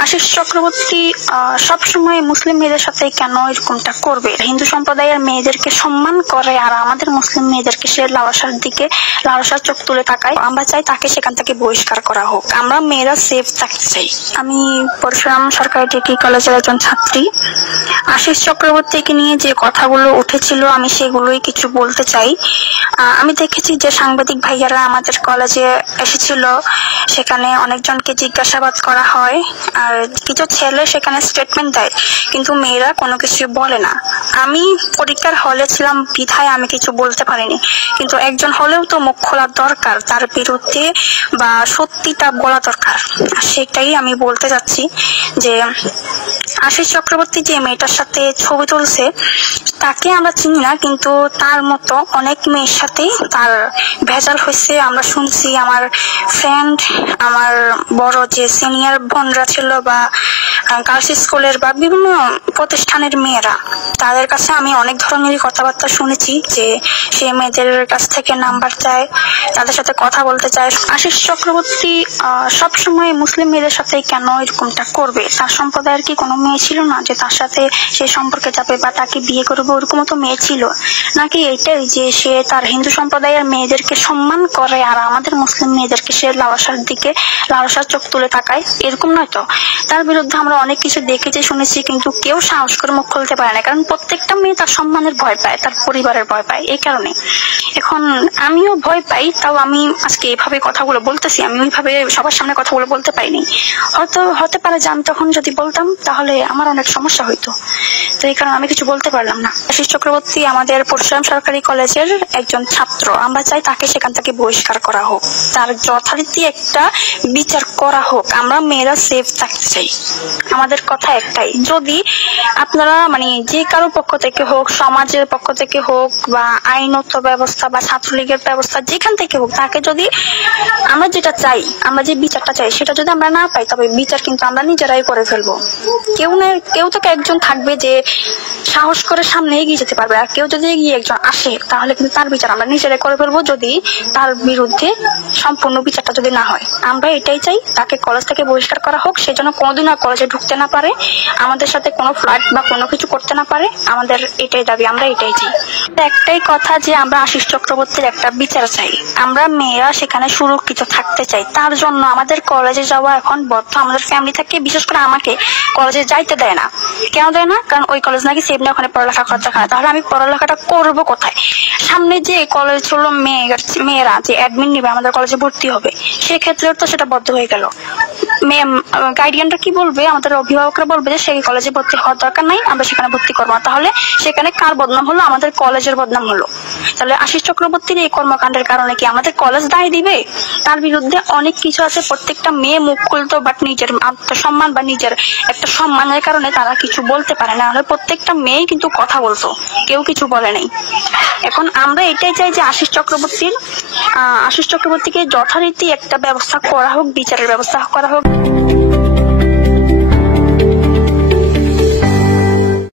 আশিস চক্রবর্তী সবসময় মুসলিম মেয়েদের সাথে কেন এরকমটা করবে? হিন্দু সম্প্রদায়ের মেয়েদেরকে সম্মান করে আর আমাদের মুসলিম মেয়েদেরকে সে লালসার চোখ তুলে তাকায়। আমরা চাই তাকে সেখান থেকে বহিষ্কার করা হোক। আমরা মেয়েরা সেফ থাকতে চাই। আমি পরশুরাম সরকারি ডিগ্রি কলেজের একজন ছাত্রী। আশিস চক্রবর্তীকে নিয়ে যে কথাগুলো উঠেছিল আমি সেগুলোই কিছু বলতে চাই। আমি দেখেছি যে সাংবাদিক ভাইয়ারা আমাদের কলেজে এসেছিল, সেখানে অনেকজনকে জিজ্ঞাসাবাদ করা হয় আর কিছু ছেলে সেখানে স্টেটমেন্ট দেয়, কিন্তু মেয়েরা কোনো কিছু বলে না। আমি পরীক্ষার হলে ছিলাম বিধায় আমি কিছু বলতে পারিনি, কিন্তু একজন হলেও তো মুখ খোলা দরকার, তার বিরুদ্ধে বা সত্যিটা বলা দরকার। সেটাই আমি বলতে যাচ্ছি যে আশিস চক্রবর্তী যে মেয়েটার সাথে ছবি তুলছে তাকে আমরা চিনি না, কিন্তু তার মতো অনেক মেয়ের সাথে তার ভেজাল হয়েছে। আমরা শুনছি, আমার ফ্রেন্ড, আমার বড় যে সিনিয়র বোনরা ছিল বা গার্লস স্কুলের বা বিভিন্ন প্রতিষ্ঠানের মেয়েরা, তাদের কাছে আমি অনেক ধরনেরই কথাবার্তা শুনেছি যে সে মেয়েদের কাছ থেকে নাম্বার চায়, তাদের সাথে কথা বলতে চায়। আশিস চক্রবর্তী সবসময় মুসলিম মেয়েদের সাথে কেন এরকমটা করবে? তার সম্প্রদায়ের কি কোনো মেয়ে ছিল না যে তার সাথে সে সম্পর্কে যাবে বা তাকে বিয়ে করবে? ওরকম তো মেয়ে ছিল নাকি? এইটাই যে সে তার হিন্দু সম্প্রদায়ের মেয়েদেরকে সম্মান করে আর আমাদের মুসলিম মেয়েদেরকে সে লালসার চোখ তুলে তাকায়, এরকম নয় তো? তার বিরুদ্ধে আমরা অনেক কিছু দেখেছি, শুনেছি, কিন্তু কেউ সাহস করে মুখ খুলতে পারে না, কারণ প্রত্যেকটা মেয়ে তার সম্মানের ভয় পায়, তার পরিবারের ভয় পায়। এই কারণে এখন আমিও ভয় পাই, তাও আমি আজকে এভাবে কথাগুলো বলতেছি। আমি ওইভাবে সবার সামনে কথাগুলো বলতে পারিনি। হয়তো হতে পারে যে আমি তখন যদি বলতাম তাহলে আমার অনেক সমস্যা হইতো, তো এই কারণে আমি কিছু বলতে পারলাম না। আশিস চক্রবর্তী আমাদের পরশুরাম সরকারি কলেজের একজন ছাত্র। আমরা চাই তাকে সেখান থেকে বহিষ্কার করা হোক, তার যথারীতি একটা বিচার করা হোক। আমরা মেয়েরা সেফ থাকতে চাই। আমাদের কথা একটাই, যদি আপনারা যে কারো পক্ষ থেকে হোক, সমাজের পক্ষ থেকে হোক বা আইনত ব্যবস্থা বা ছাত্রলীগের ব্যবস্থা যেখান থেকে হোক, তাকে যদি আমরা যেটা চাই, আমরা যে বিচারটা চাই সেটা যদি আমরা না পাই, তবে বিচার কিন্তু আমরা নিজেরাই করে ফেলবো। কেউ তো একজন থাকবে যে সাহস করে সামনে এগিয়ে যেতে পারবে, আর কেউ যদি এগিয়ে একজন আসে তাহলে কিন্তু তার বিচার আমরা নিজেরাই করে ফেলবো, যদি তার বিরুদ্ধে সম্পূর্ণ বিচারটা যদি না হয়। আমরা এটাই চাই, তাকে কলেজ থেকে বহিষ্কার করা হোক, সে যেন কোনোদিন আর কলেজে ঢুকতে না পারে, আমাদের সাথে কোনো ফ্লার্ট বা কোনো কিছু করতে না পারে। আমাদের এটাই দাবি, আমরা এটাই চাই। একটাই কথা যে আমরা আশিস চক্রবর্তীর একটা বিচার চাই। আমরা মেয়েরা সেখানে সুরক্ষিত থাকতে চাই, তার জন্য আমাদের কলেজে যাওয়া এখন বদ্ধ। আমাদের ফ্যামিলি থেকে বিশেষ করে আমাকে কলেজে যাইতে দেয় না। কেন দেয় না? কারণ ওই কলেজ নাকি সেফ না, ওখানে পড়ালেখা করতে হয়। তাহলে আমি পড়ালেখাটা করবো কোথায়? সামনে যে কলেজ হলো মেয়েরা যে অ্যাডমিন নিবে, আমাদের কলেজে ভর্তি হবে, সেক্ষেত্রে তো সেটা বদ্ধ হয়ে গেল। গাইডিয়ানরা কি বলবে? আমাদের অভিভাবকরা বলবে যে সেই কলেজে ভর্তি হওয়ার দরকার নাই, আমরা সেখানে ভর্তি করবো না। তাহলে সেখানে কার বদনাম হলো? আমাদের কলেজের বদনাম হলো। তাহলে আশিস চক্রবর্তীর এই কর্মকাণ্ডের কারণে কি আমাদের কলেজ দায় দিবে? তার বিরুদ্ধে অনেক কিছু আছে, প্রত্যেকটা মেয়ে মুখ খুলতো, বাট নিজের আত্মসম্মান বা নিজের একটা সম্মানের কারণে তারা কিছু বলতে পারে না। হলে প্রত্যেকটা মেয়ে কিন্তু কথা বলতো, কেউ কিছু বলে নাই। এখন আমরা এটাই চাই যে আশিস চক্রবর্তীকে যথারীতি একটা ব্যবস্থা করা হোক, বিচারের ব্যবস্থা করা হোক।